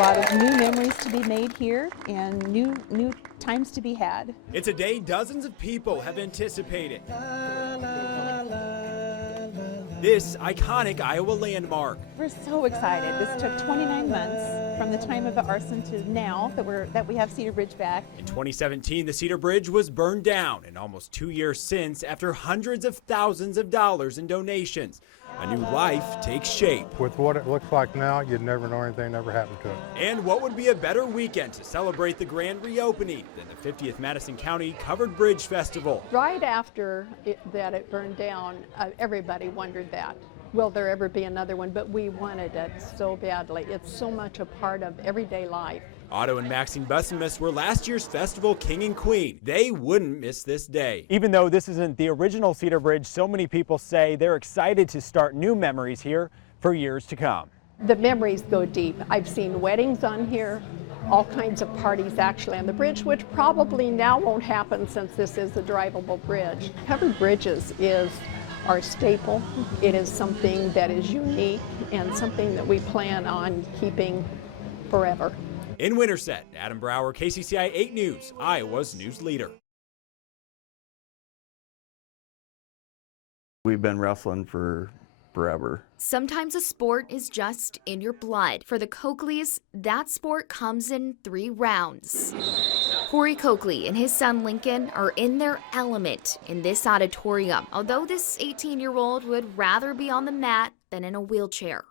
lot of new memories to be made here and new times to be had. It's a day dozens of people have anticipated. This iconic Iowa landmark. We're so excited. This took 29 months from the time of the arson to now that we have Cedar Bridge back. In 2017, the Cedar Bridge was burned down, and almost 2 years since, after hundreds of thousands of dollars in donations, a new life takes shape. With what it looks like now, you'd never know anything ever happened to it. And what would be a better weekend to celebrate the grand reopening than the 50th Madison County Covered Bridge Festival? Right after it burned down, everybody wondered that. Will there ever be another one? But we wanted it so badly. It's so much a part of everyday life. Otto and Maxine Bussemus were last year's festival king and queen. They wouldn't miss this day. Even though this isn't the original Cedar Bridge, so many people say they're excited to start new memories here for years to come. The memories go deep. I've seen weddings on here, all kinds of parties actually on the bridge, which probably now won't happen since this is a drivable bridge. Covered bridges is our staple. It is something that is unique and something that we plan on keeping forever. In Winterset, Adam Brower, KCCI 8 News, Iowa's news leader. We've been wrestling for forever. Sometimes a sport is just in your blood. For the Coakleys, that sport comes in 3 rounds. Corey Coakley and his son Lincoln are in their element in this auditorium, although this 18-year-old would rather be on the mat than in a wheelchair.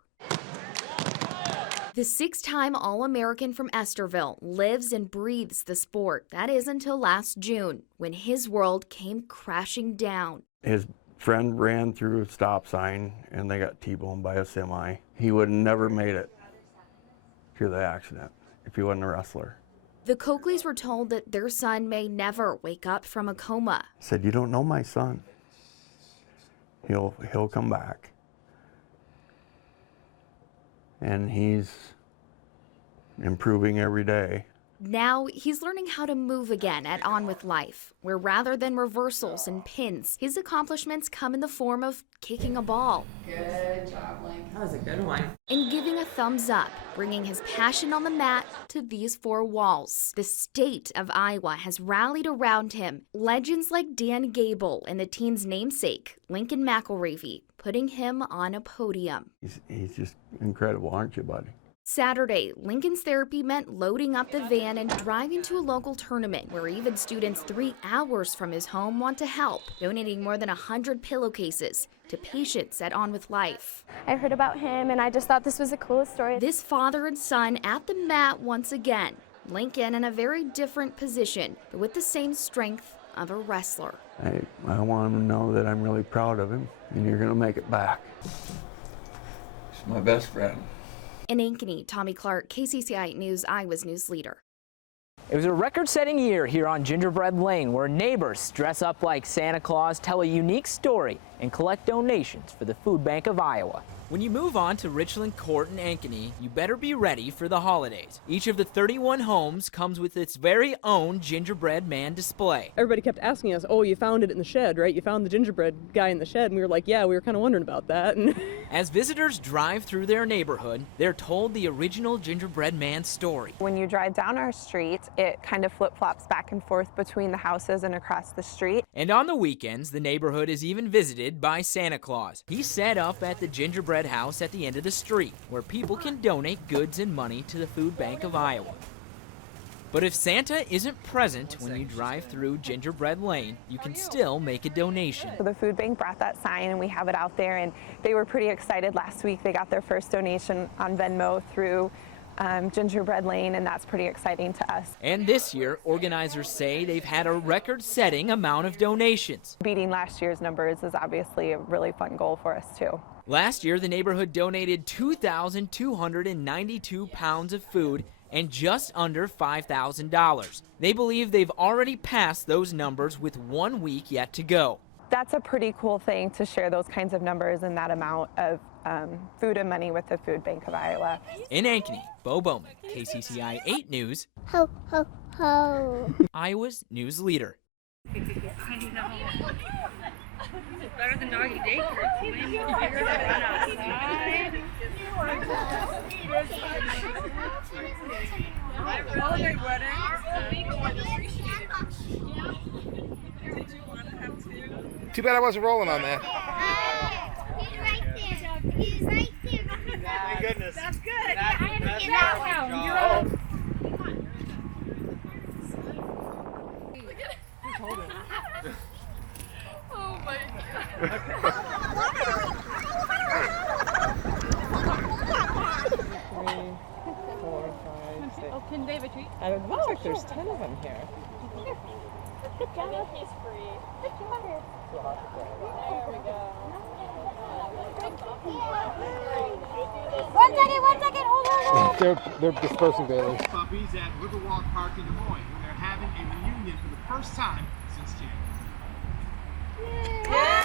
The 6-time All-American from Esterville lives and breathes the sport. That is until last June, when his world came crashing down. His friend ran through a stop sign and they got T-boned by a semi. He would have never made it through the accident if he wasn't a wrestler. The Coakleys were told that their son may never wake up from a coma. I said, "You don't know my son. He'll come back." And he's improving every day. Now he's learning how to move again at On With Life, where rather than reversals and pins, his accomplishments come in the form of kicking a ball. Good job, Link. That was a good one. And giving a thumbs up, bringing his passion on the mat to these 4 walls. The state of Iowa has rallied around him. Legends like Dan Gable and the team's namesake, Lincoln McElravy, putting him on a podium. He's just incredible, aren't you, buddy? Saturday, Lincoln's therapy meant loading up the van and driving to a local tournament where even students 3 hours from his home want to help, donating more than 100 pillowcases to patients at On With Life. I heard about him and I just thought this was the coolest story. This father and son at the mat once again. Lincoln in a very different position, but with the same strength of a wrestler. I want him to know that I'm really proud of him, and you're going to make it back. He's my best friend. In Ankeny, Tommy Clark, KCCI News, Iowa's news leader. It was a record-setting year here on Gingerbread Lane, where neighbors dress up like Santa Claus, tell a unique story, and collect donations for the Food Bank of Iowa. When you move on to Richland Court in Ankeny, you better be ready for the holidays. Each of the 31 homes comes with its very own gingerbread man display. Everybody kept asking us, "Oh, you found it in the shed, right? You found the gingerbread guy in the shed." And we were like, "Yeah, we were kind of wondering about that." As visitors drive through their neighborhood, they're told the original gingerbread man story. When you drive down our street, it kind of flip-flops back and forth between the houses and across the street. And on the weekends, the neighborhood is even visited by Santa Claus. He's set up at the gingerbread house at the end of the street, where people can donate goods and money to the Food Bank of Iowa. But if Santa isn't present when you drive through Gingerbread Lane, you can still make a donation. So the food bank brought that sign and we have it out there, and they were pretty excited last week. They got their first donation on Venmo through Gingerbread Lane, and that's pretty exciting to us. And this year, organizers say they've had a record-setting amount of donations. Beating last year's numbers is obviously a really fun goal for us too. Last year, the neighborhood donated 2,292 pounds of food and just under $5,000. They believe they've already passed those numbers with 1 week yet to go. That's a pretty cool thing to share those kinds of numbers and that amount of food and money with the Food Bank of Iowa. In Ankeny, Bo Bowman, KCCI 8 News. Ho, ho, ho. Iowa's news leader. Better than doggy daycare. It's way more figure to run outside. Too bad I wasn't rolling on that. He's right there. He's right there. Thank goodness. That's good. I have to get out now. You're on. Oh my God. Oh, can David treat? It looks like there's 10 of them here. Good job. He's free. Good job. There we go. 1 second, hold on. They're dispersing daily. Puppies at Riverwalk Park in Des Moines, where they're having a reunion for the first time since January. Yay!